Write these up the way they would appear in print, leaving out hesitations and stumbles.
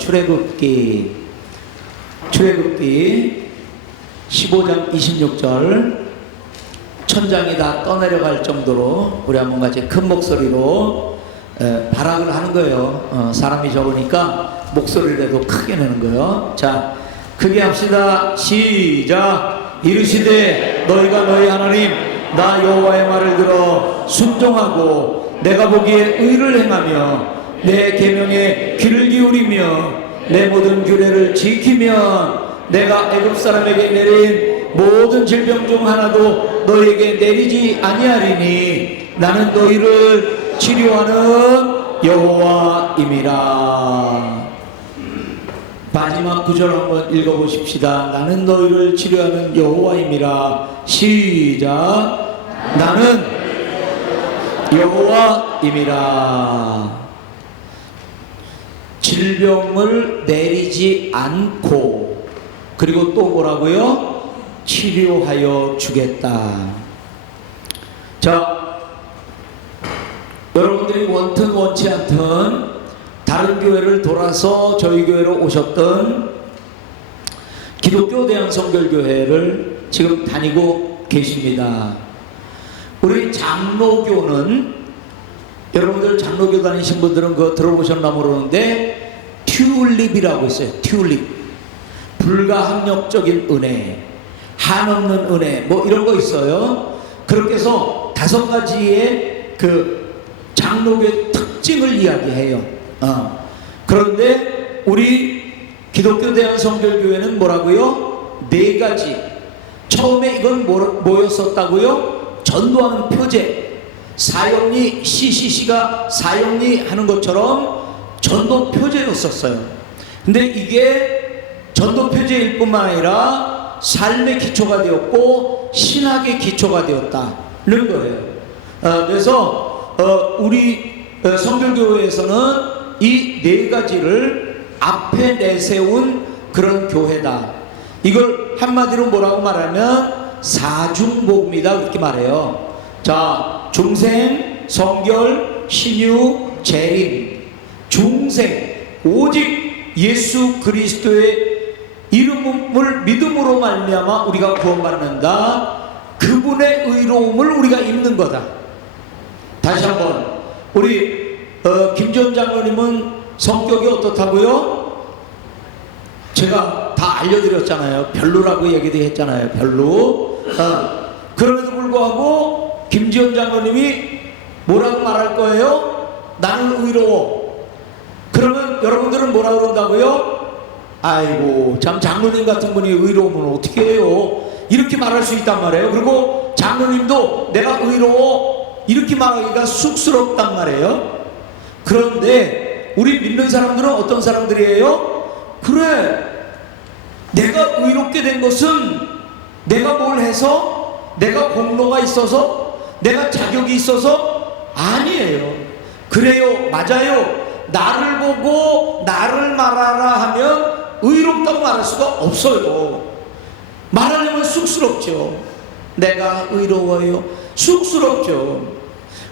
출애굽기 15장 26절. 천장이 다 떠내려갈 정도로 우리 한번 같이 큰 목소리로 발악을 하는 거예요. 사람이 적으니까 목소리를 더 크게 내는 거예요. 자, 크게 합시다. 시작. 이르시되 너희가 너희 하나님 나 여호와의 말을 들어 순종하고 내가 보기에 의를 행하며 내 계명에 귀를 기울이며 내 모든 규례를 지키면 내가 애굽 사람에게 내린 모든 질병 중 하나도 너희에게 내리지 아니하리니 나는 너희를 치료하는 여호와임이라. 마지막 구절 한번 읽어보십시다. 나는 너희를 치료하는 여호와임이라. 시작. 나는 여호와임이라. 질병을 내리지 않고, 그리고 또 뭐라고요? 치료하여 주겠다. 자, 여러분들이 원튼 원치 않든 다른 교회를 돌아서 저희 교회로 오셨던 기독교 대한성결교회를 지금 다니고 계십니다. 우리 장로교는, 여러분들 장로교 다니신 분들은 그거 들어보셨나 모르는데 튤립이라고 있어요. 튤립. 불가항력적인 은혜, 한없는 은혜, 뭐 이런 거 있어요. 그렇게 해서 5가지의 그 장로교의 특징을 이야기해요. 그런데 우리 기독교 대한성결교회는 뭐라고요? 4가지. 처음에 이건 뭐였었다고요? 전도하는 표제. 사형리, CCC가 사형리 하는 것처럼 전도 표제였었어요. 근데 이게 전도 표제일 뿐만 아니라 삶의 기초가 되었고 신학의 기초가 되었다는 거예요. 그래서 우리 성결교회에서는 이 4가지를 앞에 내세운 그런 교회다. 이걸 한마디로 뭐라고 말하면 사중복음이다, 그렇게 말해요. 자, 중생, 성결, 신유, 재림. 중생, 오직 예수 그리스도의 이름을 믿음으로 말미암아 우리가 구원받는다. 그분의 의로움을 우리가 입는 거다. 다시 한번, 우리 김지원 장로님은 성격이 어떻다고요? 제가 다 알려드렸잖아요. 별로라고 얘기도 했잖아요. 별로. 그럼에도 불구하고 김지원 장로님이 뭐라고 말할 거예요? 나는 의로워. 그러면 여러분들은 뭐라 그런다고요? 아이고, 참 장로님 같은 분이 의로우면 어떻게 해요? 이렇게 말할 수 있단 말이에요. 그리고 장로님도 내가 의로워 이렇게 말하기가 쑥스럽단 말이에요. 그런데 우리 믿는 사람들은 어떤 사람들이에요? 그래, 내가 의롭게 된 것은 내가 뭘 해서, 내가 공로가 있어서, 내가 자격이 있어서 아니에요. 그래요, 맞아요. 나를 보고 나를 말하라 하면 의롭다고 말할 수가 없어요. 말하려면 쑥스럽죠. 내가 의로워요, 쑥스럽죠.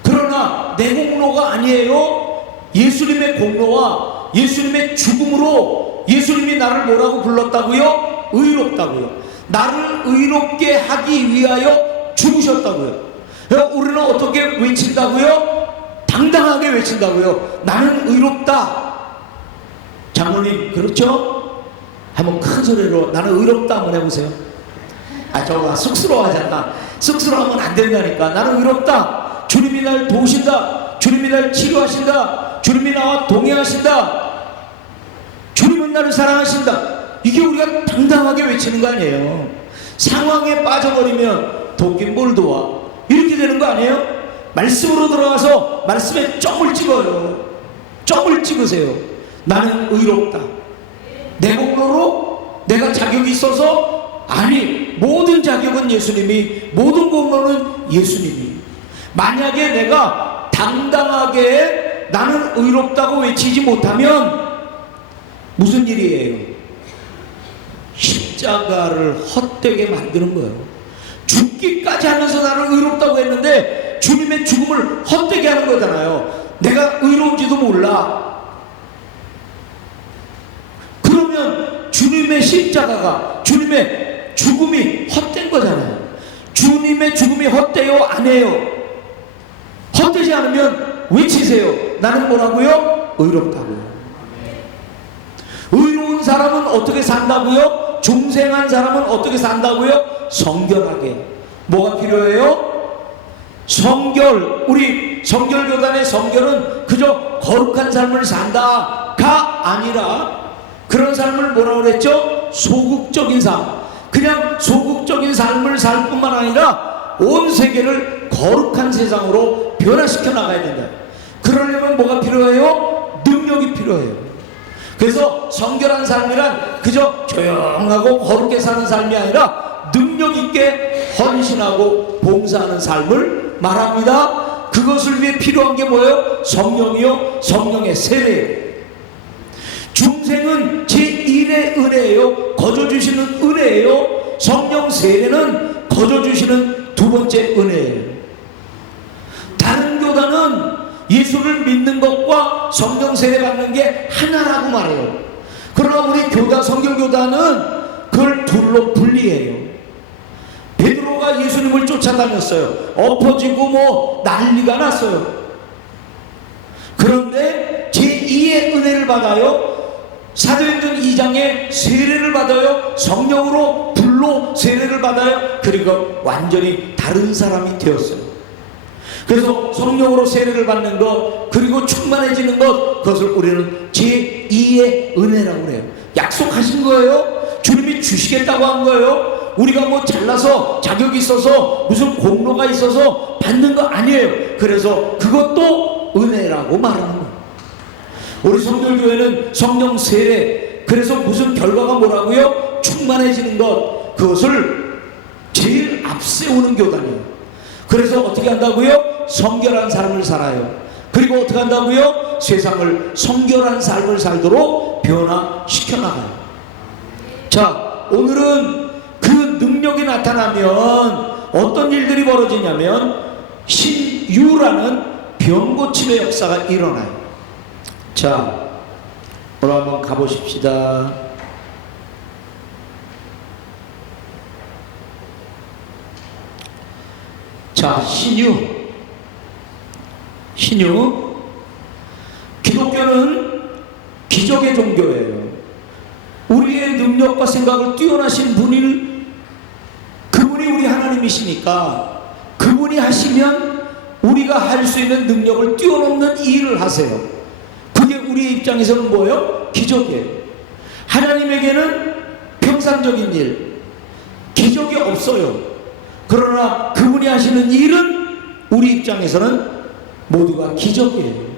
그러나 내 공로가 아니에요. 예수님의 공로와 예수님의 죽음으로 예수님이 나를 뭐라고 불렀다고요? 의롭다고요. 나를 의롭게 하기 위하여 죽으셨다고요. 우리는 어떻게 외친다고요? 당당하게 외친다고요. 나는 의롭다. 장로님, 그렇죠? 한번 큰 소리로 나는 의롭다 한번 해보세요. 저거 쑥스러워하잖아. 쑥스러워하면 안 된다니까. 나는 의롭다. 주님이 날 도우신다. 주님이 날 치료하신다. 주님이 나와 동행하신다. 주님은 나를 사랑하신다. 이게 우리가 당당하게 외치는 거 아니에요. 상황에 빠져버리면 도끼 뭘 도와, 이렇게 되는 거 아니에요? 말씀으로 들어가서 말씀에 점을 찍어요. 점을 찍으세요. 나는 의롭다. 내 공로로 내가 자격이 있어서 아니, 모든 자격은 예수님이, 모든 공로는 예수님이. 만약에 내가 당당하게 나는 의롭다고 외치지 못하면 무슨 일이에요? 십자가를 헛되게 만드는 거예요. 죽기까지 하면서 나를 의롭다고 했는데 주님의 죽음을 헛되게 하는 거잖아요. 내가 의로운지도 몰라. 주님의 십자가가, 주님의 죽음이 헛된 거잖아요. 주님의 죽음이 헛되요 안 해요? 헛되지 않으면 외치세요. 나는 뭐라고요? 의롭다고요. 의로운 사람은 어떻게 산다고요? 중생한 사람은 어떻게 산다고요? 성결하게. 뭐가 필요해요? 성결. 우리 성결교단의 성결은 그저 거룩한 삶을 산다가 아니라 그런 삶을 뭐라고 그랬죠? 소극적인 삶. 그냥 소극적인 삶을 살 뿐만 아니라 온 세계를 거룩한 세상으로 변화시켜 나가야 된다. 그러려면 뭐가 필요해요? 능력이 필요해요. 그래서 성결한 삶이란 그저 조용하고 거룩게 사는 삶이 아니라 능력 있게 헌신하고 봉사하는 삶을 말합니다. 그것을 위해 필요한 게 뭐예요? 성령이요, 성령의 세례예요. 중생은 제1의 은혜예요. 거저주시는 은혜예요. 성령 세례는 거저주시는 두 번째 은혜예요. 다른 교단은 예수를 믿는 것과 성령 세례 받는 게 하나라고 말해요. 그러나 우리 교단, 성결교단은 그걸 둘로 분리해요. 베드로가 예수님을 쫓아다녔어요. 엎어지고 뭐 난리가 났어요. 그런데 제2의 은혜를 받아요. 사도행전 2장에 세례를 받아요. 성령으로 불로 세례를 받아요. 그리고 완전히 다른 사람이 되었어요. 그래서 성령으로 세례를 받는 것, 그리고 충만해지는 것, 그것을 우리는 제2의 은혜라고 그래요. 약속하신 거예요. 주님이 주시겠다고 한 거예요. 우리가 뭐 잘나서 자격이 있어서 무슨 공로가 있어서 받는 거 아니에요. 그래서 그것도 은혜라고 말하는 거예요. 우리 성결교회는 성령 세례, 그래서 무슨 결과가 뭐라고요? 충만해지는 것, 그것을 제일 앞세우는 교단이에요. 그래서 어떻게 한다고요? 성결한 삶을 살아요. 그리고 어떻게 한다고요? 세상을 성결한 삶을 살도록 변화시켜 나가요. 자, 오늘은 그 능력이 나타나면 어떤 일들이 벌어지냐면 신유라는 병고침의 역사가 일어나요. 자, 오늘 한번 가보십시다. 자, 신유. 기독교는 기적의 종교예요. 우리의 능력과 생각을 뛰어나신 그분이 우리 하나님이시니까 그분이 하시면 우리가 할 수 있는 능력을 뛰어넘는 일을 하세요. 그게 우리 입장에서는 뭐예요? 기적이에요. 하나님에게는 평상적인 일, 기적이 없어요. 그러나 그분이 하시는 일은 우리 입장에서는 모두가 기적이에요.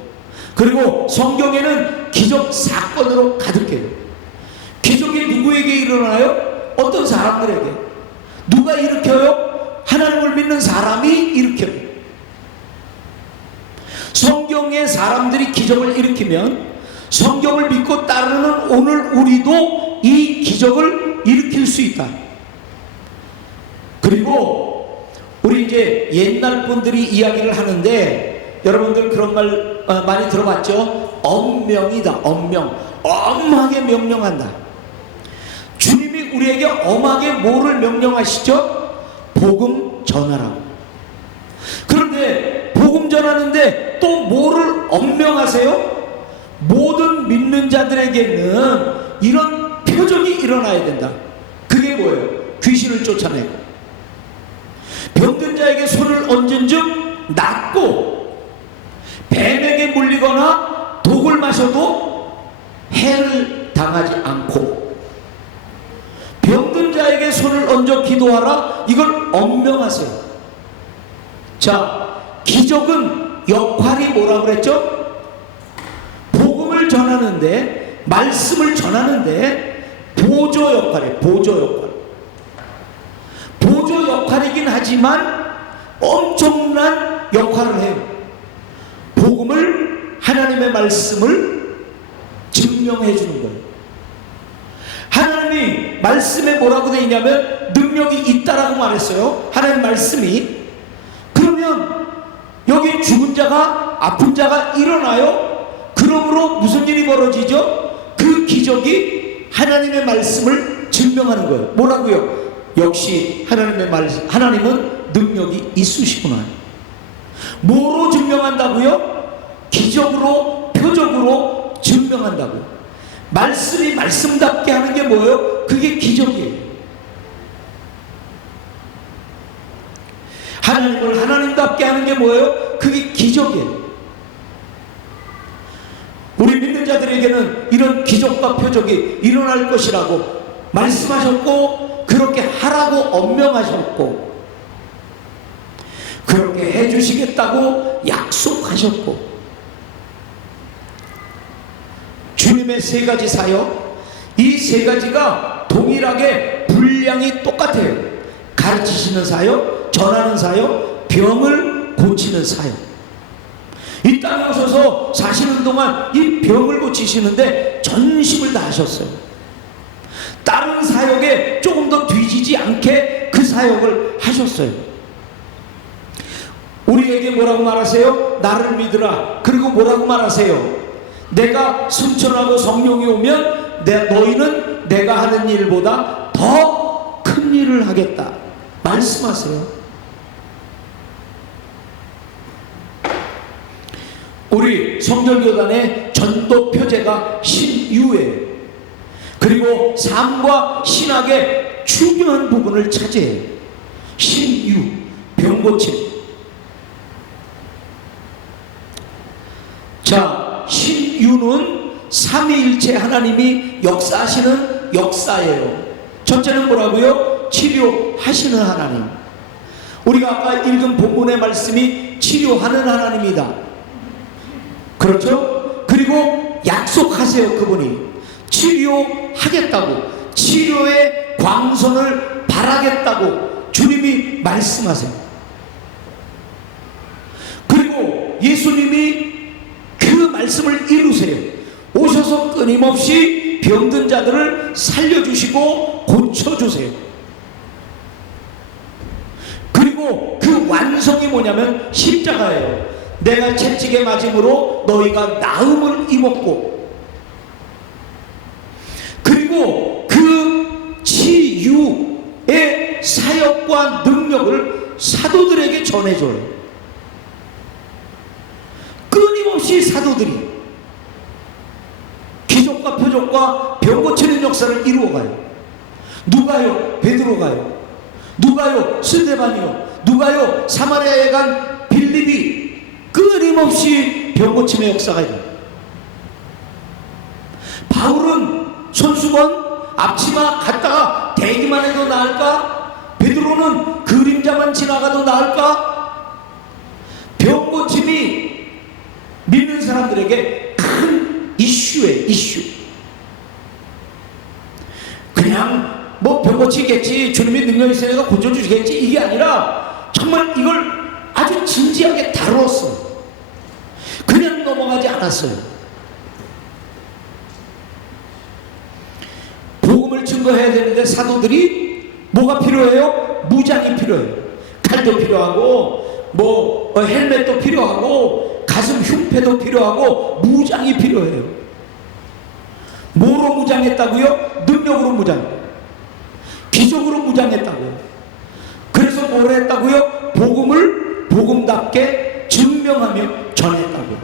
그리고 성경에는 기적 사건으로 가득해요. 기적이 누구에게 일어나요? 어떤 사람들에게. 누가 일으켜요? 하나님을 믿는 사람이 일으켜요. 성경의 사람들이 기적을 일으키면 성경을 믿고 따르는 오늘 우리도 이 기적을 일으킬 수 있다. 그리고 우리 이제 옛날 분들이 이야기를 하는데, 여러분들 그런 말 많이 들어봤죠? 엄명이다. 엄명. 엄하게 명령한다. 주님이 우리에게 엄하게 뭐를 명령하시죠? 복음 전하라고. 그런데 복음 전하는데 또 뭐를 엄명하세요? 모든 믿는 자들에게는 이런 표적이 일어나야 된다. 그게 뭐예요? 귀신을 쫓아내고, 병든 자에게 손을 얹은 즉 낫고, 뱀에게 물리거나 독을 마셔도 해를 당하지 않고, 병든 자에게 손을 얹어 기도하라. 이걸 엄명하세요. 자, 기적은 역할이 뭐라고 그랬죠? 복음을 전하는데, 말씀을 전하는데 보조 역할이에요. 보조 역할. 보조 역할이긴 하지만 엄청난 역할을 해요. 복음을, 하나님의 말씀을 증명해 주는 거예요. 하나님이 말씀에 뭐라고 되어 있냐면 능력이 있다라고 말했어요. 하나님 말씀이. 그러면 여기 죽은 자가, 아픈 자가 일어나요. 그러므로 무슨 일이 벌어지죠? 그 기적이 하나님의 말씀을 증명하는 거예요. 뭐라고요? 역시 하나님의 말씀, 하나님은 능력이 있으시구나. 뭐로 증명한다고요? 기적으로, 표적으로 증명한다고요. 말씀이 말씀답게 하는 게 뭐예요? 그게 기적이에요. 하나님을 하나님답게 하는 게 뭐예요? 그게 기적이에요. 우리 믿는 자들에게는 이런 기적과 표적이 일어날 것이라고 말씀하셨고, 그렇게 하라고 엄명하셨고, 그렇게 해주시겠다고 약속하셨고, 주님의 세 가지 사역, 이 세 가지가 동일하게 분량이 똑같아요. 가르치시는 사역, 전하는 사역, 병을 고치는 사역. 이 땅에 오셔서 사시는 동안 이 병을 고치시는데 전심을 다하셨어요. 다른 사역에 조금 더 뒤지지 않게 그 사역을 하셨어요. 우리에게 뭐라고 말하세요? 나를 믿으라. 그리고 뭐라고 말하세요? 내가 승천하고 성령이 오면 너희는 내가 하는 일보다 더 큰 일을 하겠다 말씀하세요. 우리 성결교단의 전도 표제가 신유예요. 그리고 삶과 신학의 중요한 부분을 차지해요. 신유, 병고침. 자, 신유는 삼위일체 하나님이 역사하시는 역사예요. 첫째는 뭐라고요? 치료하시는 하나님. 우리가 아까 읽은 본문의 말씀이 치료하는 하나님이다. 그렇죠? 그리고 약속하세요. 그분이 치료하겠다고, 치료의 광선을 바라겠다고 주님이 말씀하세요. 그리고 예수님이 그 말씀을 이루세요. 오셔서 끊임없이 병든 자들을 살려주시고 고쳐주세요. 그리고 그 완성이 뭐냐면 십자가예요. 내가 채찍에 맞음으로 너희가 나음을 입었고, 그리고 그 치유의 사역과 능력을 사도들에게 전해줘요. 끊임없이 사도들이 기적과 표적과 병 고치는 역사를 이루어가요. 누가요? 베드로가요. 누가요? 스데반이요. 누가요? 사마리아에 간 빌립이 끊임없이 병 고침의 역사가 일어나요. 바울은 손수건, 앞치마 갖다가 대기만 해도 나을까? 베드로는 그림자만 지나가도 나을까? 병 고침이 믿는 사람들에게 큰 이슈예요. 이슈. 그냥 뭐 병 고치겠지, 주님이 능력이 있으니까 고쳐주시겠지, 이게 아니라 정말 이걸 아주 진지하게 다루었어요. 그냥 넘어가지 않았어요. 복음을 증거해야 되는데 사도들이 뭐가 필요해요? 무장이 필요해요. 칼도 필요하고 뭐 헬멧도 필요하고 가슴 흉패도 필요하고 무장이 필요해요. 뭐로 무장했다고요? 능력으로 무장, 기적으로 무장했다고요. 그래서 뭘 했다고요? 복음을 복음답게 증명하며 전했다고요.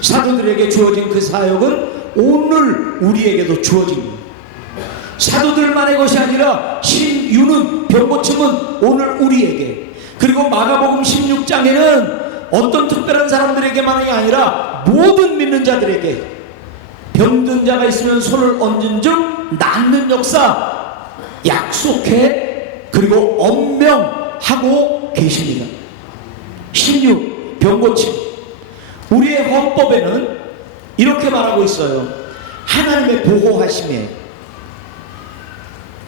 사도들에게 주어진 그 사역은 오늘 우리에게도 주어진 거예요. 사도들만의 것이 아니라 신유는, 병고침은 오늘 우리에게, 그리고 마가복음 16장에는 어떤 특별한 사람들에게만이 아니라 모든 믿는 자들에게 병든 자가 있으면 손을 얹은 즉 낫는 역사 약속해, 그리고 엄명하고 계십니다. 신유, 병고침. 우리의 헌법에는 이렇게 말하고 있어요. 하나님의 보호하심에,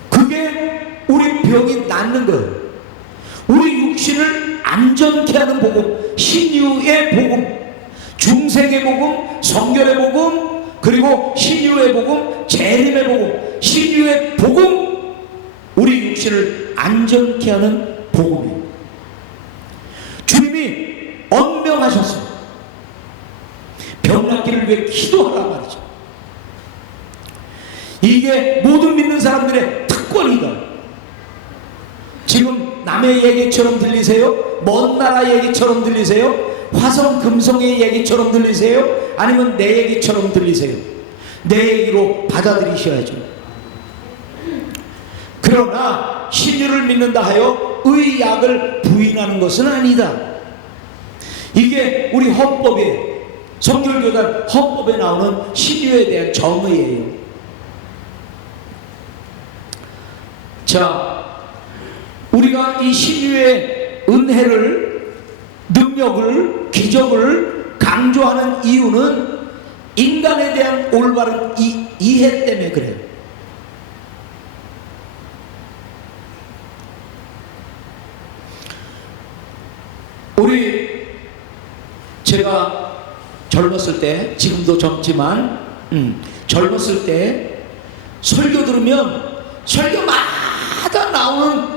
그게 우리 병이 낫는 거예요. 우리 육신을 안전케 하는 복음, 신유의 복음, 중생의 복음, 성결의 복음, 그리고 신유의 복음, 재림의 복음, 신유의 복음, 우리 육신을 안전케 하는 복음이에요. 주님이 엄명하셨어요. 병 낫기를 위해 기도하란 말이죠. 이게 모든 믿는 사람들의 특권이다. 지금 남의 얘기처럼 들리세요? 먼 나라 얘기처럼 들리세요? 화성 금성의 얘기처럼 들리세요? 아니면 내 얘기처럼 들리세요? 내 얘기로 받아들이셔야죠. 그러나 신유를 믿는다 하여 의약을 부인하는 것은 아니다. 이게 우리 헌법에, 성결교단 헌법에 나오는 신유에 대한 정의예요. 자, 우리가 이 신유의 은혜를, 능력을, 기적을 강조하는 이유는 인간에 대한 올바른 이해 때문에 그래요. 제가 젊었을 때, 지금도 젊지만 젊었을 때 설교 들으면 설교마다 나오는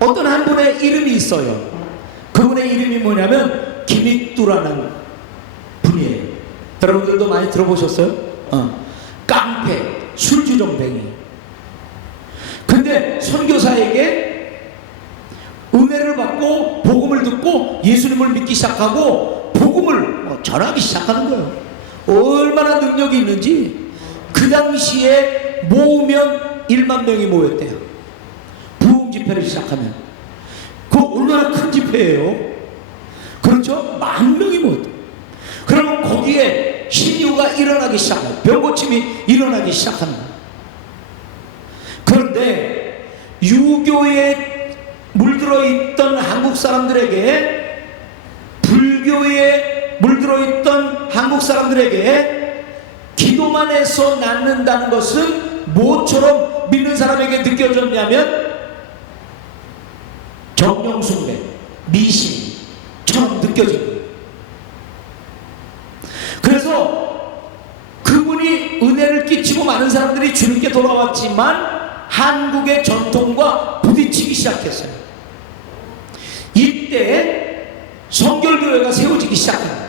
어떤 한 분의 이름이 있어요. 그분의 이름이 뭐냐면 김익두라는 분이에요. 여러분들도 많이 들어보셨어요? 깡패, 술주정뱅이. 근데 선교사에게 은혜를 받고 복음을 듣고 예수님을 믿기 시작하고 복음을 전하기 시작하는 거예요. 얼마나 능력이 있는지. 그 당시에 모으면 1만 명이 모였대요. 부흥 집회를 시작하면. 그거 얼마나 큰 집회예요. 그렇죠? 10,000명이 모였대요. 그러면 거기에 신유가 일어나기 시작해요. 병고침이 일어나기 시작합니다. 그런데 유교에 물들어 있던 한국 사람들에게, 불교에 물들어 있던 한국 사람들에게 기도만 해서 낫는다는 것은 뭐처럼 믿는 사람에게 느껴졌냐면 정령숭배, 미신처럼 느껴진 거예요. 그래서 그분이 은혜를 끼치고 많은 사람들이 주님께 돌아왔지만 한국의 전통과 부딪히기 시작했어요. 이때 성결교회가 세워지기 시작합니다.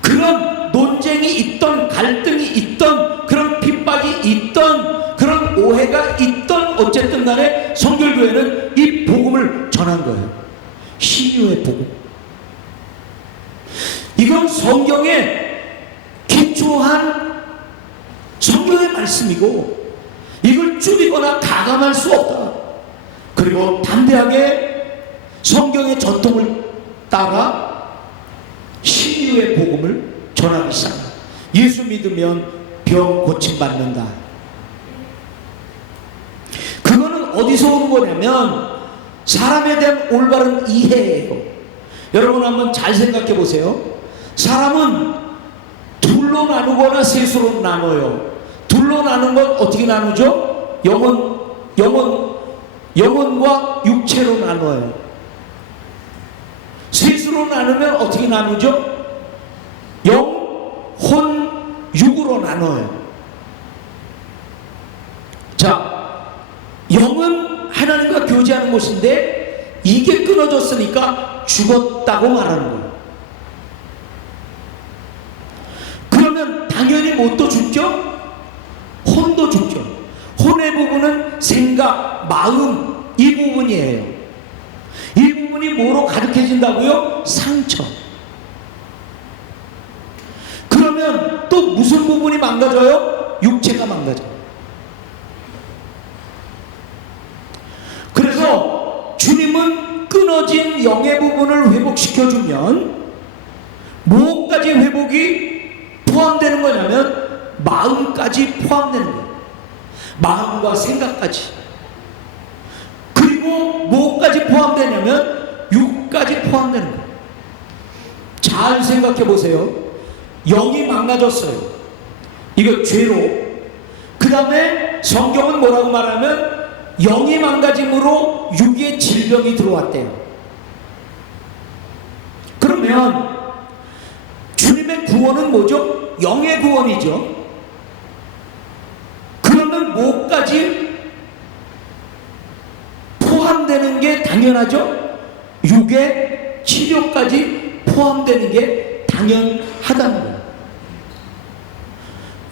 그런 논쟁이 있던, 갈등이 있던, 그런 핍박이 있던, 그런 오해가 있던, 어쨌든 간에 성결교회는 이 복음을 전한 거예요. 신유의 복음. 이건 성경에 기초한 성경의 말씀이고 이걸 줄이거나 가감할 수 없다. 그리고 담대하게 성경의 전통을 따라 신유의 복음을 전하기 시작합니다. 예수 믿으면 병 고침받는다. 그거는 어디서 오는 거냐면 사람에 대한 올바른 이해예요. 여러분 한번 잘 생각해 보세요. 사람은 둘로 나누거나 셋으로 나눠요. 둘로 나눈 건 어떻게 나누죠? 영혼과 육체로 나눠요. 셋으로 나누면 어떻게 나누죠? 영, 혼, 육으로 나눠요. 자, 영은 하나님과 교제하는 곳인데 이게 끊어졌으니까 죽었다고 말하는 거예요. 그러면 당연히 뭣도 죽죠? 혼도 죽죠. 혼의 부분은 생각, 마음, 이 부분이에요. 이 부분이 뭐로 가득해진다고요? 상처. 그러면 또 무슨 부분이 망가져요? 육체가 망가져요. 그래서 주님은 끊어진 영의 부분을 회복시켜주면 뭐까지 회복이 포함되는 거냐면 마음까지 포함되는 거예요. 마음과 생각까지. 그리고 뭐까지 포함되냐면 육까지 포함되는 거예요. 잘 생각해 보세요. 영이 망가졌어요. 이거 죄로. 그 다음에 성경은 뭐라고 말하면 영이 망가짐으로 육의 질병이 들어왔대요. 그러면 주님의 구원은 뭐죠? 영의 구원이죠. 그러면 뭐까지 포함되는 게 당연하죠? 육의 치료까지 포함되는 게 당연하다는 거예요.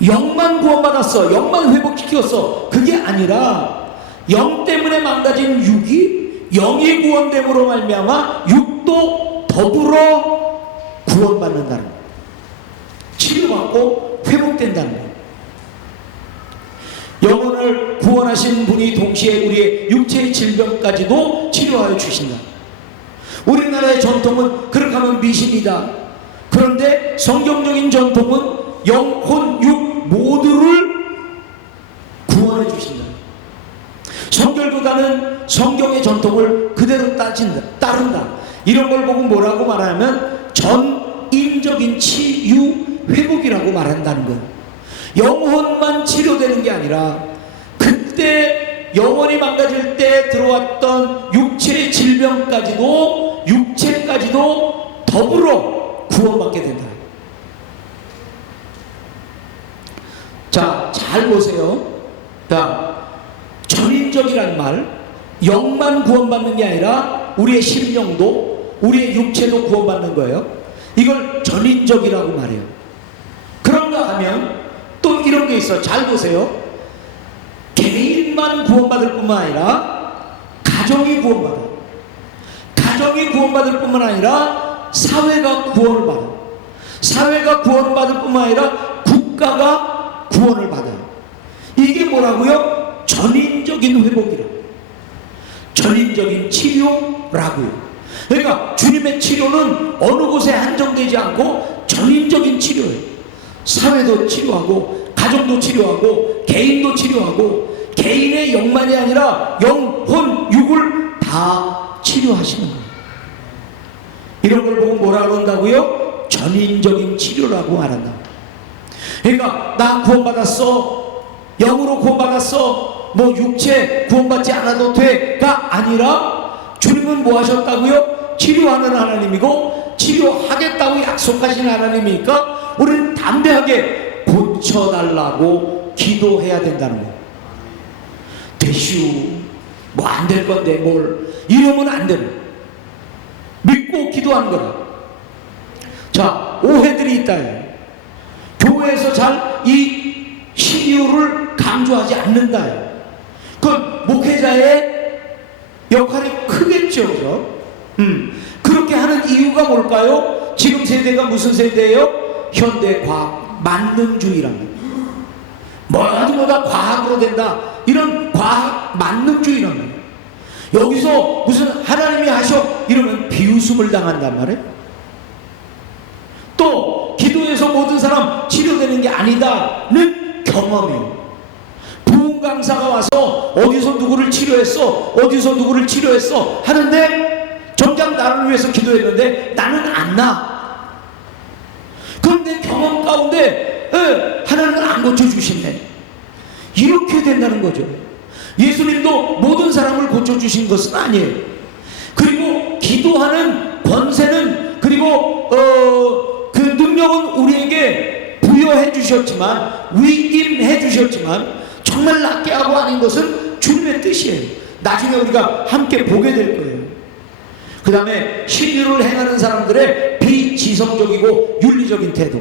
영만 구원받았어, 영만 회복시켰어, 그게 아니라 영 때문에 망가진 육이 영이 구원됨으로 말미암아 육도 더불어 구원받는다는 거예요. 치료받고 회복된다는 거예요. 영혼을 구원하신 분이 동시에 우리의 육체의 질병까지도 치료하여 주신다. 우리나라의 전통은 그렇게 하면 미신이다. 그런데 성경적인 전통은 영혼, 육 모두를 구원해 주신다. 성결보다는 성경의 전통을 그대로 따른다. 이런 걸 보고 뭐라고 말하면 전인적인 치유 회복이라고 말한다는 거예요. 영혼만 치료되는 게 아니라 그때 영혼이 망가질 때 들어왔던 육체의 질병까지도 육체까지도 더불어 구원받게 된다. 자, 잘 보세요. 자, 전인적이란 말, 영만 구원받는 게 아니라 우리의 심령도 우리의 육체도 구원받는 거예요. 이걸 전인적이라고 말해요. 그런가 하면 또 이런 게 있어. 잘 보세요. 개인만 구원받을 뿐만 아니라 가정이 구원받아. 가정이 구원받을 뿐만 아니라 사회가 구원을 받아. 사회가 구원을 받을 뿐만 아니라 국가가 구원을 받아요. 이게 뭐라고요? 전인적인 회복이라. 전인적인 치료라고요. 그러니까 주님의 치료는 어느 곳에 한정되지 않고 전인적인 치료예요. 사회도 치료하고 가정도 치료하고 개인도 치료하고 개인의 영만이 아니라 영혼, 육을 다 치료하시는 거예요. 이런 걸 보고 뭐라 그런다고요? 전인적인 치료라고 말한다. 그러니까 나 구원받았어, 영으로 구원받았어, 뭐 육체 구원받지 않아도 돼가 아니라 주님은 뭐 하셨다고요? 치료하는 하나님이고 치료하겠다고 약속하신 하나님이니까 우리는 담대하게 고쳐달라고 기도해야 된다는 거예요. 대슈 뭐 안 될 건데 뭘 이러면 안 되는, 믿고 기도하는 거라. 자, 오해들이 있다. 교회에서 잘 이 신유를 강조하지 않는다. 그건 목회자의 역할이 크겠죠. 그죠? 그렇게 하는 이유가 뭘까요? 지금 세대가 무슨 세대예요? 현대과학 만능주의랍니다. 뭐다 과학으로 된다, 이런 과학 만능주의랍니다. 여기서 무슨 하나님이 하셔 이러면 비웃음을 당한단 말이에요. 또 기도해서 모든 사람 치료되는 게 아니다는 경험이에요. 부흥 강사가 와서 어디서 누구를 치료했어, 어디서 누구를 치료했어 하는데 정작 나를 위해서 기도했는데 나는 안 나. 그런데 경험 가운데 하나님은 안 고쳐주시네. 이렇게 된다는 거죠. 예수님도 모든 사람을 고쳐주신 것은 아니에요. 그리고 기도하는 권세는, 그리고 그 능력은 우리에게 부여해 주셨지만, 위임해 주셨지만 정말 낫게 하고 아닌 것은 주님의 뜻이에요. 나중에 우리가 함께 보게 될 거예요. 그 다음에 신유를 행하는 사람들의 비지성적이고 윤리적인 태도.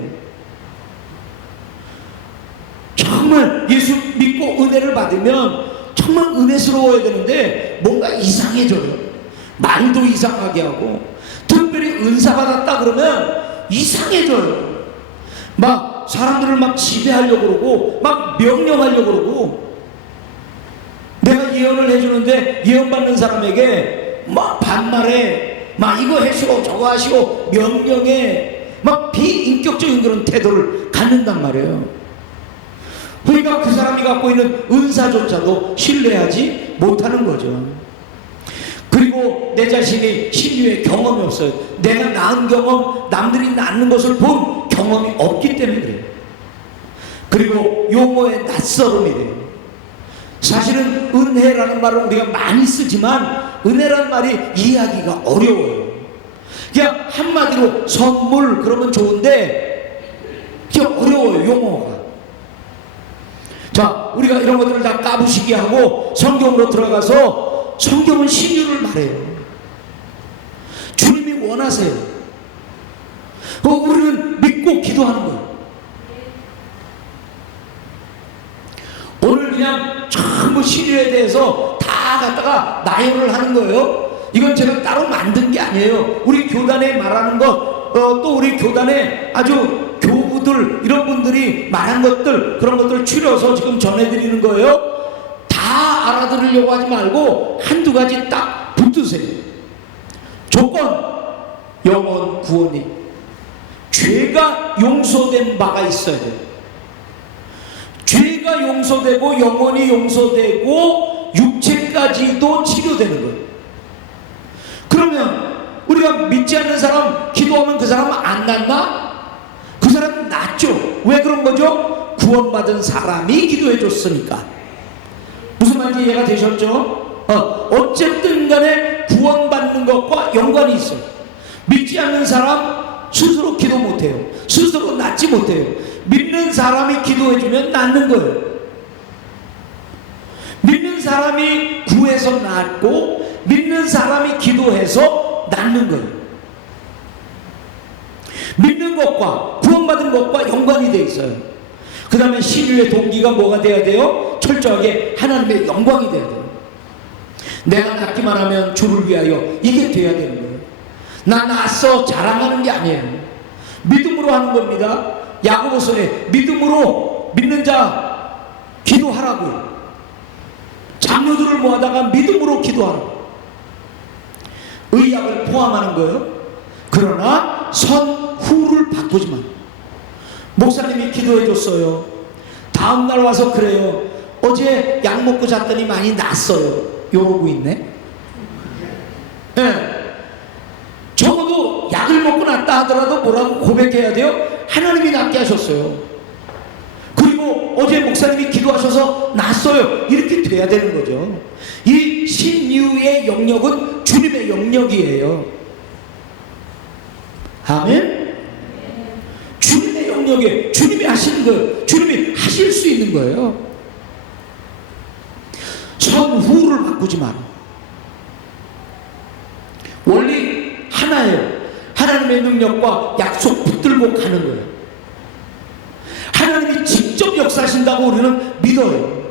정말 예수 믿고 은혜를 받으면 정말 은혜스러워야 되는데 뭔가 이상해져요. 말도 이상하게 하고, 특별히 은사 받았다 그러면 이상해져요. 막 사람들을 막 지배하려고 그러고 막 명령하려고 그러고, 내가 예언을 해주는데 예언 받는 사람에게 막 반말해, 막 이거 해시오 저거 하시오 명령해, 막 비인격적인 그런 태도를 갖는단 말이에요. 그러니까 그 사람이 갖고 있는 은사조차도 신뢰하지 못하는 거죠. 그리고 내 자신이 신유의 경험이 없어요. 내가 낳은 경험, 남들이 낳는 것을 본 경험이 없기 때문에 그래요. 그리고 용어의 낯설음이래요. 사실은 은혜라는 말을 우리가 많이 쓰지만 은혜라는 말이 이해하기가 어려워요. 그냥 한마디로 선물 그러면 좋은데 그냥 어려워요, 용어가. 자, 우리가 이런 것들을 다 까부시게 하고 성경으로 들어가서 성경은 신유를 말해요. 주님이 원하세요. 우리는 믿고 기도하는 거예요. 그걸 그냥 전부 신유에 대해서 다 갖다가 나열을 하는 거예요. 이건 제가 따로 만든 게 아니에요. 우리 교단에 말하는 것, 또 우리 교단에 아주 교부들 이런 분들이 말한 것들, 그런 것들을 추려서 지금 전해드리는 거예요. 다 알아들으려고 하지 말고 한두 가지 딱 붙드세요. 조건, 영원 구원이 죄가 용서된 바가 있어야 돼요. 죄가 용서되고 영혼이 용서되고 육체까지도 치료되는 거예요. 그러면 우리가 믿지 않는 사람 기도하면 그 사람은 안 낫나? 그 사람은 낫죠. 왜 그런 거죠? 구원받은 사람이 기도해 줬으니까. 무슨 말인지 이해가 되셨죠? 어쨌든 간에 구원받는 것과 연관이 있어요. 믿지 않는 사람 스스로 기도 못해요. 스스로 낫지 못해요. 믿는 사람이 기도해주면 낫는 거예요. 믿는 사람이 구해서 낫고 믿는 사람이 기도해서 낫는 거예요. 믿는 것과 구원받은 것과 연관이 되어 있어요. 그 다음에 신유의 동기가 뭐가 돼야 돼요? 철저하게 하나님의 영광이 돼야 돼요. 내가 낫기만 하면 주를 위하여, 이게 돼야 되는 거예요. 나 낫어 자랑하는 게 아니에요. 믿음으로 하는 겁니다. 야고보서에 믿음으로 믿는 자 기도하라고요. 장로들을 모아다가 믿음으로 기도하라고. 의약을 포함하는 거예요. 그러나 선후를 바꾸지 마. 목사님이 기도해 줬어요. 다음날 와서 그래요. 어제 약 먹고 잤더니 많이 낫어요. 이러고 있네. 네. 적어도 약을 먹고 낫다 하더라도 뭐라고 고백해야 돼요? 하나님이 낫게 하셨어요. 그리고 어제 목사님이 기도하셔서 낫어요. 이렇게 돼야 되는 거죠. 이 신유의 영역은 주님의 영역이에요. 아멘? 주님의 영역에 주님이 하시는 거예요. 주님이 하실 수 있는 거예요. 선후를 바꾸지 마라. 원리 하나예요. 하나님의 능력과 약속 붙들고 가는 거예요. 하나님이 직접 역사하신다고 우리는 믿어요.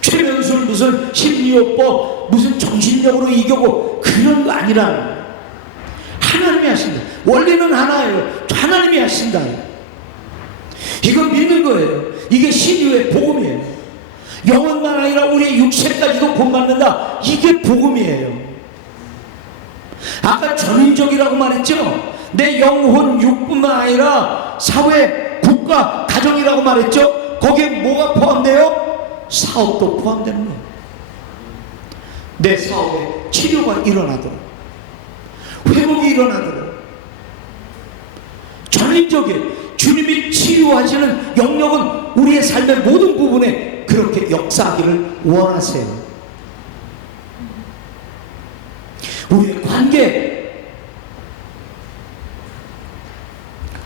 최면술 무슨 심리요법 무슨 정신력으로 이겨고 그런 거 아니라 하나님이 하신다. 원리는 하나예요. 하나님이 하신다. 이거 믿는 거예요. 이게 신유의 복음이에요. 영혼만 아니라 우리의 육체까지도 본받는다. 이게 복음이에요. 아까 전인적이라고 말했죠. 내 영혼 육뿐만 아니라 사회, 국가, 가정이라고 말했죠. 거기에 뭐가 포함돼요? 사업도 포함되는 거예요. 내 사업에 치료가 일어나도록, 회복이 일어나도록. 전인적인 주님이 치유하시는 영역은 우리의 삶의 모든 부분에 그렇게 역사하기를 원하세요. 우리의 관계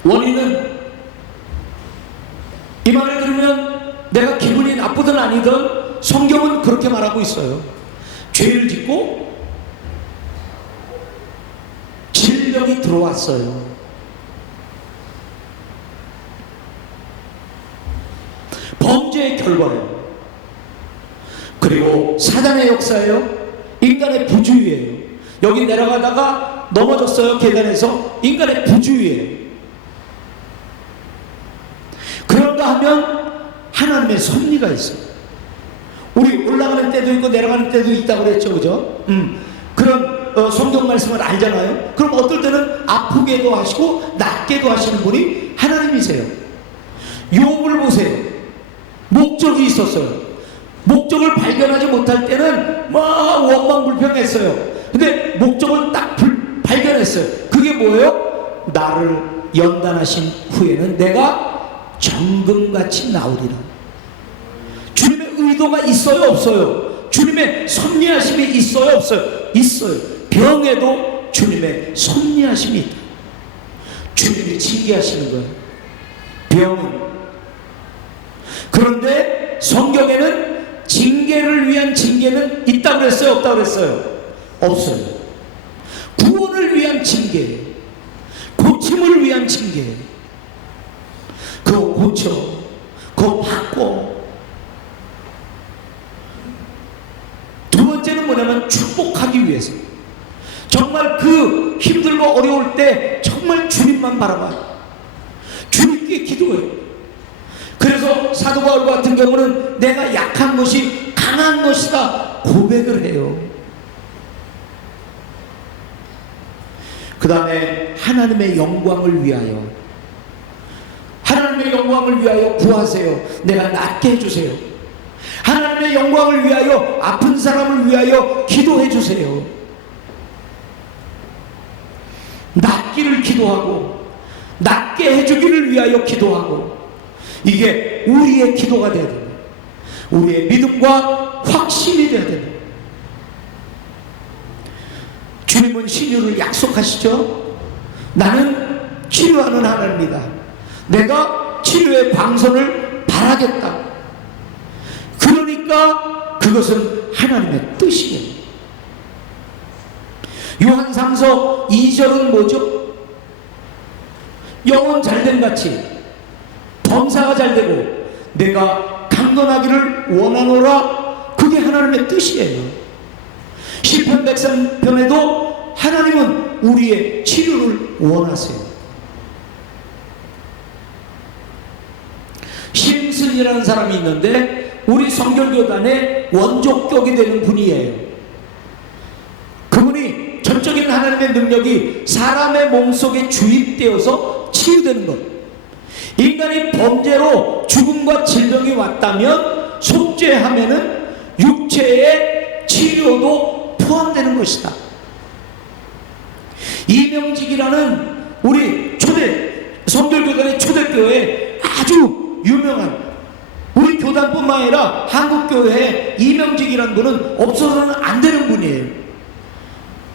원인은, 이 말을 들으면 내가 기분이 나쁘든 아니든 성경은 그렇게 말하고 있어요. 죄를 짓고 질병이 들어왔어요. 범죄의 결과예요. 그리고 사단의 역사예요. 인간의 부주의예요. 여기 내려가다가 넘어졌어요. 계단에서. 인간의 부주의예요. 그런가 하면 하나님의 섭리가 있어요. 우리 올라가는 때도 있고 내려가는 때도 있다고 그랬죠. 그죠? 그런 성경 말씀을 알잖아요. 그럼 어떨 때는 아프게도 하시고 낫게도 하시는 분이 하나님이세요. 욥을 보세요. 목적이 있었어요. 목적을 발견하지 못할 때는 막 원망불평했어요. 근데 목적을 딱 발견했어요. 그게 뭐예요? 나를 연단하신 후에는 내가 정금같이 나오리라. 주님의 의도가 있어요, 없어요? 주님의 섭리하심이 있어요, 없어요? 있어요. 병에도 주님의 섭리하심이 있다. 주님이 징계하시는 거예요. 병은. 그런데 성경에는 징계를 위한 징계는 있다고 그랬어요, 없다고 그랬어요? 없어요. 구원을 위한 징계, 고침을 위한 징계. 그거 고쳐. 그거 바꿔. 두 번째는 뭐냐면 축복하기 위해서. 정말 그 힘들고 어려울 때 정말 주님만 바라봐요. 주님께 기도해요. 그래서 사도 바울 같은 경우는 내가 약한 것이 강한 것이다 고백을 해요. 그 다음에 하나님의 영광을 위하여, 하나님의 영광을 위하여 구하세요. 내가 낫게 해주세요. 하나님의 영광을 위하여 아픈 사람을 위하여 기도해 주세요. 낫기를 기도하고 낫게 해주기를 위하여 기도하고, 이게 우리의 기도가 되어야 됩니다. 우리의 믿음과 확신이 되어야 됩니다. 주님은 신유를 약속하시죠. 나는 치료하는 하나님이다. 내가 치료의 광선을 바라겠다. 그러니까 그것은 하나님의 뜻이에요. 요한삼서 2절은 뭐죠? 영혼 잘된 같이 범사가 잘되고 내가 강건하기를 원하노라. 그게 하나님의 뜻이에요. 시편 103편에도 하나님은 우리의 치료를 원하세요. 심슨이라는 사람이 있는데 우리 성결교단의 원족격이 되는 분이에요. 그분이 전적인 하나님의 능력이 사람의 몸속에 주입되어서 치유되는 것. 인간이 범죄로 죽음과 질병이 왔다면 속죄하면은 육체의 치료도 포함되는 것이다. 이명직이라는 우리 성결교단의 초대교회 아주 유명한, 우리 교단뿐만 아니라 한국교회에 이명직이라는 분은 없어서는 안 되는 분이에요.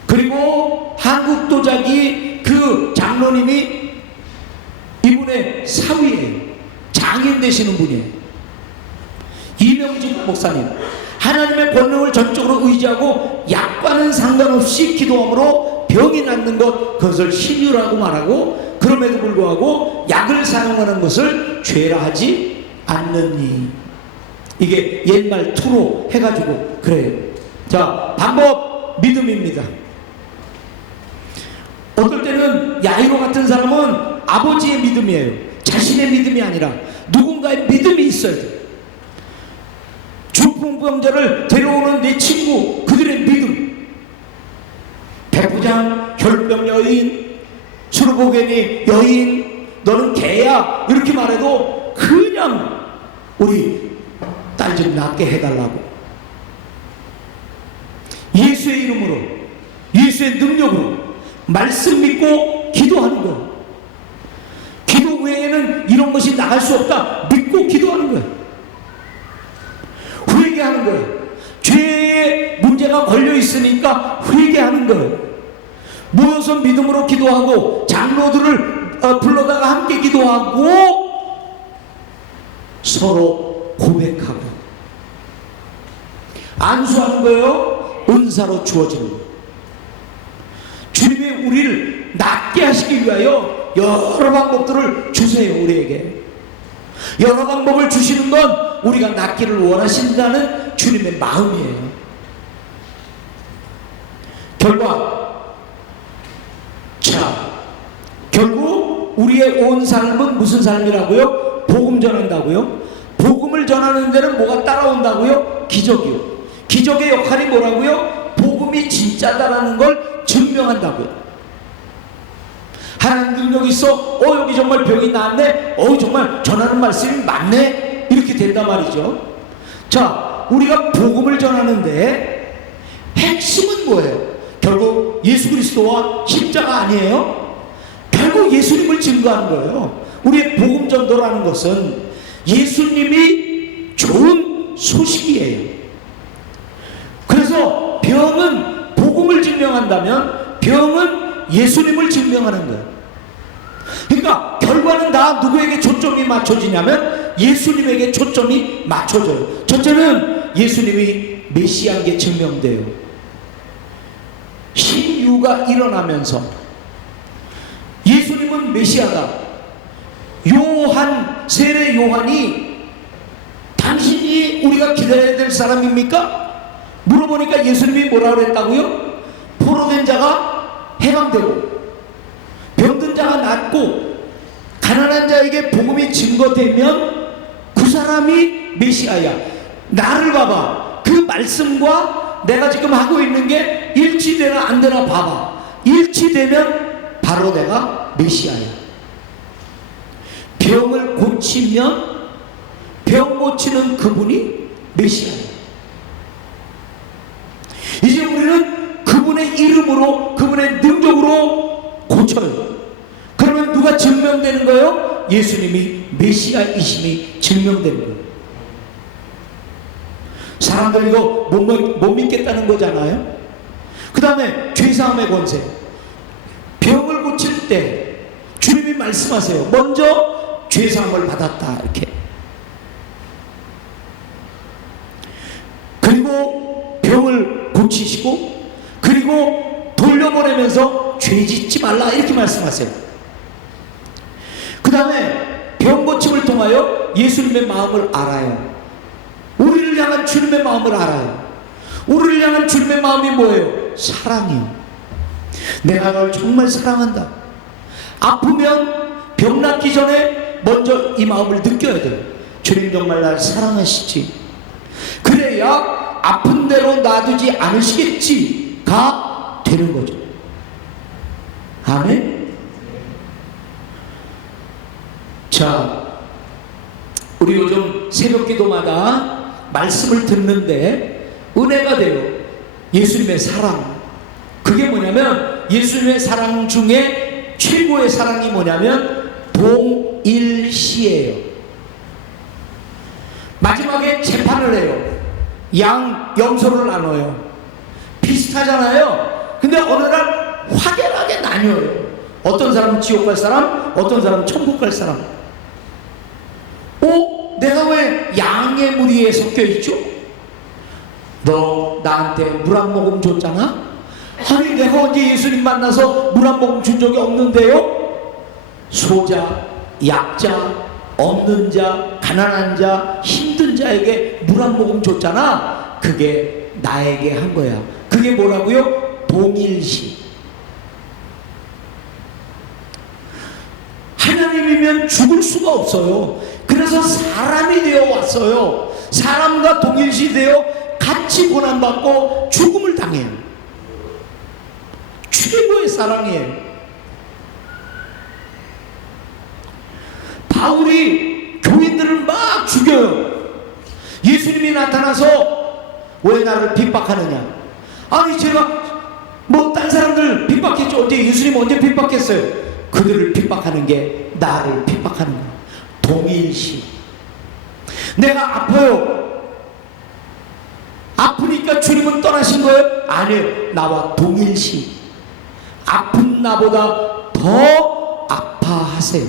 그리고 한국도자기 그 장로님이 이분의 사위예요. 장인 되시는 분이에요. 이명직 목사님. 하나님의 권능을 전적으로 의지하고 약과는 상관없이 기도함으로 병이 낫는 것, 그것을 신유라고 말하고, 그럼에도 불구하고 약을 사용하는 것을 죄라 하지 않느니. 이게 옛말 투로 해가지고 그래요. 자, 방법 믿음입니다. 어떨 때는 야이로 같은 사람은 아버지의 믿음이에요. 자신의 믿음이 아니라 누군가의 믿음이 있어야 돼요. 중풍병자를 데려오는 내 친구, 그들의 믿음. 백부장, 혈병 여인, 수르보겐이 여인, 너는 개야, 이렇게 말해도 그냥 우리 딸 좀 낫게 해달라고. 예수의 이름으로, 예수의 능력으로 말씀 믿고 기도하는 거예요. 기도 외에는 이런 것이 나갈 수 없다 믿고 기도하는 거예요. 회개하는 거예요. 죄에 문제가 걸려 있으니까 회개하는 거예요. 모여서 믿음으로 기도하고 장로들을 불러다가 함께 기도하고 서로 고백하고 안수하는 거예요. 은사로 주어지는 거예요. 주님이 우리를 낫게 하시기 위하여 여러 방법들을 주세요. 우리에게 여러 방법을 주시는 건 우리가 낫기를 원하신다는 주님의 마음이에요. 결과, 자, 결국 우리의 온 삶은 무슨 삶이라고요? 복음 전한다고요? 복음을 전하는 데는 뭐가 따라온다고요? 기적이요. 기적의 역할이 뭐라고요? 복음이 진짜다라는 걸 증명한다고요. 하나님 능력이 있어. 여기 정말 병이 나았네. 정말 전하는 말씀이 맞네. 이렇게 된단 말이죠. 자, 우리가 복음을 전하는데 핵심은 뭐예요? 결국 예수 그리스도와 십자가 아니에요? 결국 예수님을 증거하는 거예요. 우리의 복음 전도라는 것은 예수님이 좋은 소식이에요. 그래서 병은 복음을 증명한다면 병은 예수님을 증명하는 거예요. 그러니까 결과는 다 누구에게 초점이 맞춰지냐면 예수님에게 초점이 맞춰져요. 첫째는 예수님이 메시아인 게 증명돼요. 신유가 일어나면서 예수님은 메시아다. 세례 요한이 우리가 기다려야 될 사람입니까? 물어보니까 예수님이 뭐라고 그랬다고요? 포로된 자가 해방되고 병든 자가 낫고 가난한 자에게 복음이 증거되면 그 사람이 메시아야. 나를 봐봐. 그 말씀과 내가 지금 하고 있는 게 일치되나 안 되나 봐봐. 일치되면 바로 내가 메시아야. 병을 고치면 병 고치는 그분이 메시아야. 이제 우리는 그분의 이름으로, 그분의 능력으로 고쳐요. 그러면 누가 증명되는 거예요? 예수님이 메시아이심이 증명되는 거예요. 사람들 이거 못 믿겠다는 거잖아요. 그 다음에 죄사함의 권세. 병을 고칠 때 주님이 말씀하세요. 먼저 죄사함을 받았다 이렇게. 그리고 병을 고치시고 그리고 돌려보내면서 죄 짓지 말라 이렇게 말씀하세요. 그 다음에 병 고침을 통하여 예수님의 마음을 알아요. 우리를 향한 주님의 마음을 알아요. 우리를 향한 주님의 마음이 뭐예요? 사랑이요. 내가 널 정말 사랑한다. 아프면 병 낫기 전에 먼저 이 마음을 느껴야 돼요. 주님 정말 날 사랑하시지. 그래야 아픈 대로 놔두지 않으시겠지가 되는 거죠. 아멘. 자, 우리 요즘 새벽 기도마다 말씀을 듣는데 은혜가 돼요. 예수님의 사랑. 그게 뭐냐면 예수님의 사랑 중에 최고의 사랑이 뭐냐면 동일시예요. 마지막에 재판을 해요. 영서를 나눠요. 비슷하잖아요. 근데 어느 날 확연하게 나뉘어요. 어떤 사람은 지옥 갈 사람, 어떤 사람은 천국 갈 사람. 내가 왜 양의 무리에 섞여 있죠? 너 나한테 물 한 모금 줬잖아? 아니 내가 언제 예수님 만나서 물 한 모금 준 적이 없는데요? 소자, 약자, 없는 자, 가난한 자, 힘든 자에게 물 한 모금 줬잖아. 그게 나에게 한 거야. 그게 뭐라고요? 동일시. 하나님이면 죽을 수가 없어요. 그래서 사람이 되어 왔어요. 사람과 동일시 되어 같이 고난받고 죽음을 당해요. 최고의 사랑이에요. 바울이 교인들을 막 죽여요. 예수님이 나타나서 왜 나를 핍박하느냐? 아니 제가 딴 사람들 핍박했죠. 언제 예수님 언제 핍박했어요? 그들을 핍박하는 게 나를 핍박하는 거야. 동일시. 내가 아파요. 아프니까 주님은 떠나신 거예요? 아니에요. 나와 동일시. 아픈 나보다 더 아파하세요.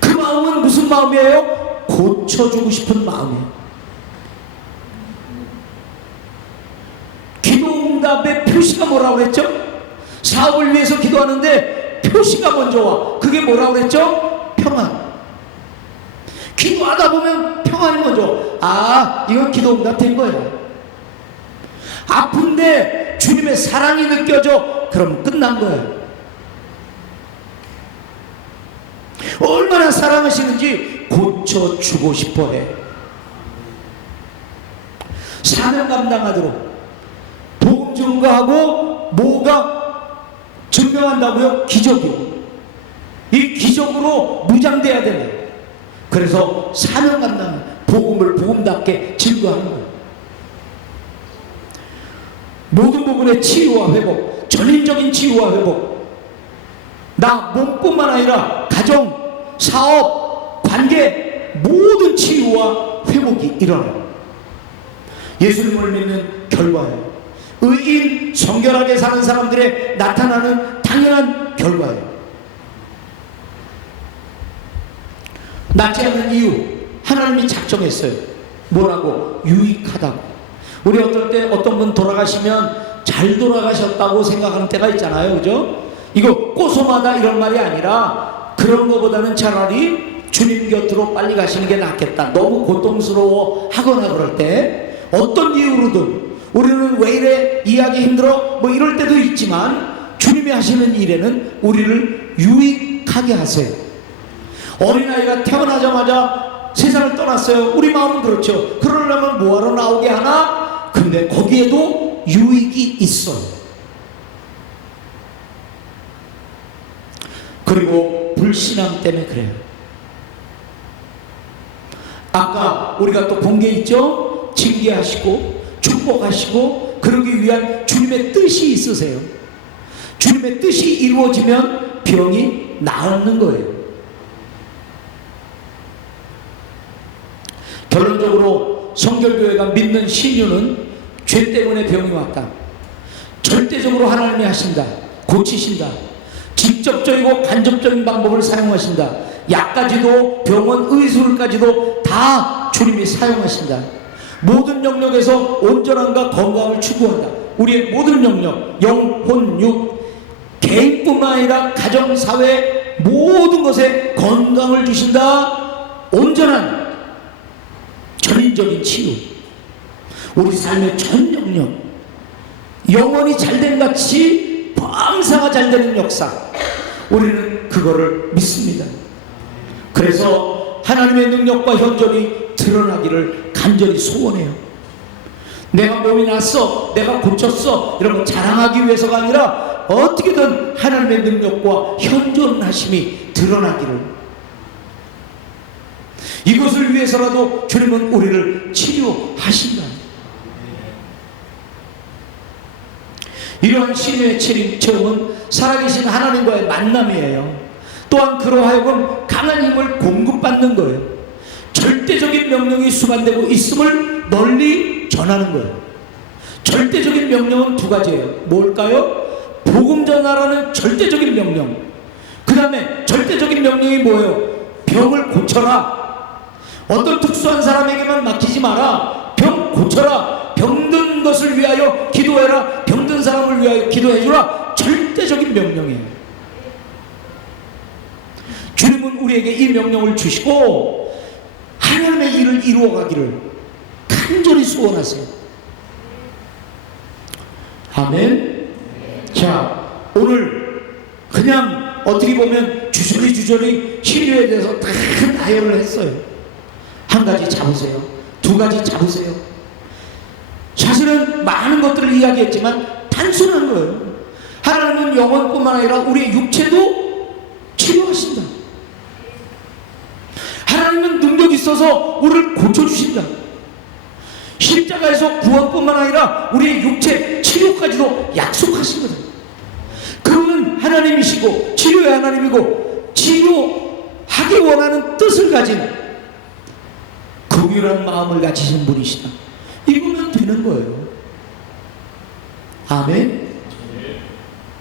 그 마음은 무슨 마음이에요? 고쳐주고 싶은 마음이에요. 기도응답의 표시가 뭐라고 그랬죠? 사업을 위해서 기도하는데 표시가 먼저 와. 그게 뭐라고 그랬죠? 평안. 기도하다 보면 평안이 먼저. 이건 기도응답 된 거야. 아픈데 주님의 사랑이 느껴져. 그럼 끝난 거야. 얼마나 사랑하시는지 고쳐주고 싶어해. 사명 감당하도록 복음 증거하고 뭐가 증명한다고요? 기적이요. 이 기적으로 무장돼야 되네. 그래서 사명 감당, 복음을 복음답게 증거하는 거예요. 모든 부분의 치유와 회복, 전인적인 치유와 회복. 나 몸뿐만 아니라 가정, 사업, 관계 모든 치유와 회복이 일어나요. 예수님을 믿는 결과예요. 의인, 성결하게 사는 사람들의 나타나는 당연한 결과예요. 낫지 않는 이유 하나님이 작정했어요. 뭐라고? 유익하다고. 우리 어떨 때 어떤 분 돌아가시면 잘 돌아가셨다고 생각하는 때가 있잖아요. 그죠? 이거 꼬소마다 이런 말이 아니라 그런 것보다는 차라리 주님 곁으로 빨리 가시는 게 낫겠다. 너무 고통스러워 하거나 그럴 때 어떤 이유로든 우리는 왜 이래 이해하기 힘들어 뭐 이럴 때도 있지만 주님이 하시는 일에는 우리를 유익하게 하세요. 어린아이가 태어나자마자 세상을 떠났어요. 우리 마음은 그렇죠. 그러려면 뭐하러 나오게 하나? 근데 거기에도 유익이 있어요. 그리고 불신앙 때문에 그래요. 아까 우리가 또 본 게 있죠? 징계하시고 축복하시고 그러기 위한 주님의 뜻이 있으세요. 주님의 뜻이 이루어지면 병이 나는 거예요. 결론적으로 성결교회가 믿는 신유는 죄 때문에 병이 왔다. 절대적으로 하나님이 하신다. 고치신다. 직접적이고 간접적인 방법을 사용하신다. 약까지도 병원 의술까지도 다 주님이 사용하신다. 모든 영역에서 온전함과 건강을 추구한다. 우리의 모든 영역, 영, 혼, 육, 개인뿐만 아니라 가정, 사회 모든 것에 건강을 주신다. 온전한 전인적인 치유, 우리 삶의 전 영역, 영원히 잘된 같이 범사가 잘되는 역사, 우리는 그거를 믿습니다. 그래서 하나님의 능력과 현존이 드러나기를 간절히 소원해요. 내가 몸이 났어, 내가 고쳤어 이런 거 자랑하기 위해서가 아니라 어떻게든 하나님의 능력과 현존하심이 드러나기를, 이것을 위해서라도 주님은 우리를 치료하신다. 이러한 신의 체험은 살아계신 하나님과의 만남이에요. 또한 그로 하여금 강한 힘을 공급받는 거예요. 절대적인 명령이 수반되고 있음을 널리 전하는 거예요. 절대적인 명령은 두 가지예요. 뭘까요? 복음 전하라는 절대적인 명령. 그 다음에 절대적인 명령이 뭐예요? 병을 고쳐라. 어떤 특수한 사람에게만 맡기지 마라. 병 고쳐라. 병든 것을 위하여 기도해라. 병든 사람을 위하여 기도해주라. 절대적인 명령이에요. 주님은 우리에게 이 명령을 주시고 하나님의 일을 이루어가기를 간절히 소원하세요. 아멘. 자, 오늘 그냥 어떻게 보면 주저리 치료에 대해서 다 나열을 했어요. 한 가지 잡으세요. 두 가지 잡으세요. 사실은 많은 것들을 이야기했지만 단순한 거예요. 하나님은 영혼뿐만 아니라 우리의 육체도 치료하신다. 하나님은 능력이 있어서 우리를 고쳐주신다. 십자가에서 구원뿐만 아니라 우리의 육체 치료까지도 약속하시거든. 그분은 하나님이시고 치료의 하나님이고 치료하기 원하는 뜻을 가진 긍휼한 마음을 가지신 분이시다. 이거면 되는 거예요. 아멘.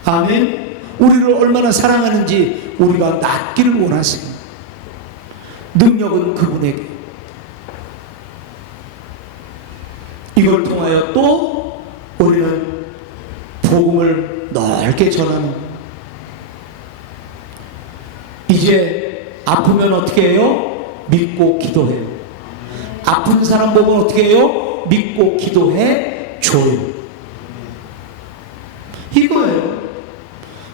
아멘. 우리를 얼마나 사랑하는지 우리가 낫기를 원하세요. 능력은 그분에게. 이걸 통하여 또 우리는 복음을 넓게 전하는, 이제 아프면 어떻게 해요? 믿고 기도해요. 아픈 사람 보면 어떻게 해요? 믿고 기도해 줘요. 이거예요.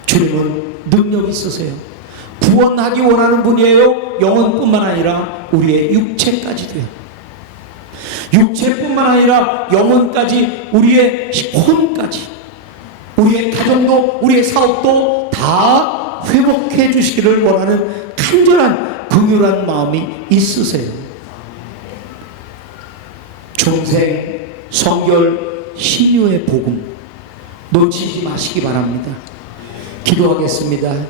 주님은 능력이 있으세요. 구원하기 원하는 분이에요. 영혼뿐만 아니라 우리의 육체까지도요. 육체뿐만 아니라 영혼까지, 우리의 혼까지, 우리의 가정도 우리의 사업도 다 회복해 주시기를 원하는 간절한 긍휼한 마음이 있으세요. 중생, 성결, 신유의 복음 놓치지 마시기 바랍니다. 기도하겠습니다.